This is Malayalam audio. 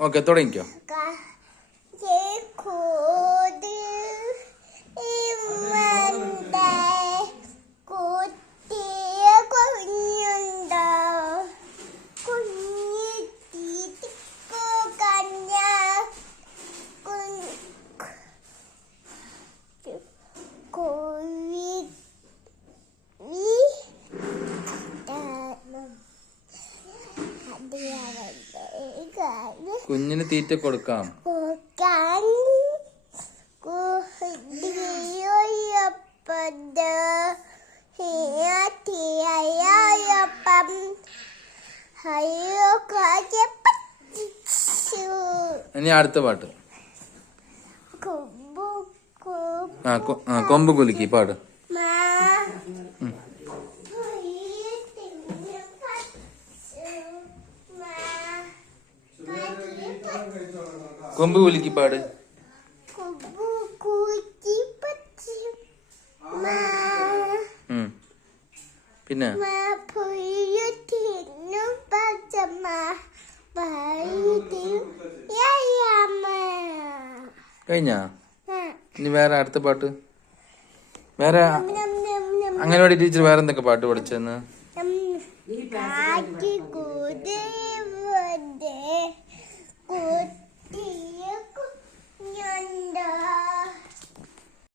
ഓക്കെ തുടങ്ങിക്കോ. Hayo തീറ്റ കൊടുക്കാം. ഇനി അടുത്ത പാട്ട്. ആ, കൊമ്പ് കുലുക്കി പാട്. കൊമ്പ് കുലുക്കി പാട് പിന്നെ? കഴിഞ്ഞ? ഇനി വേറെ അടുത്ത പാട്ട്? വേറെ അങ്ങനെ വേണ്ടി. അംഗനവാടി ടീച്ചർ വേറെ എന്തൊക്കെ പാട്ട് പഠിച്ചെന്ന്?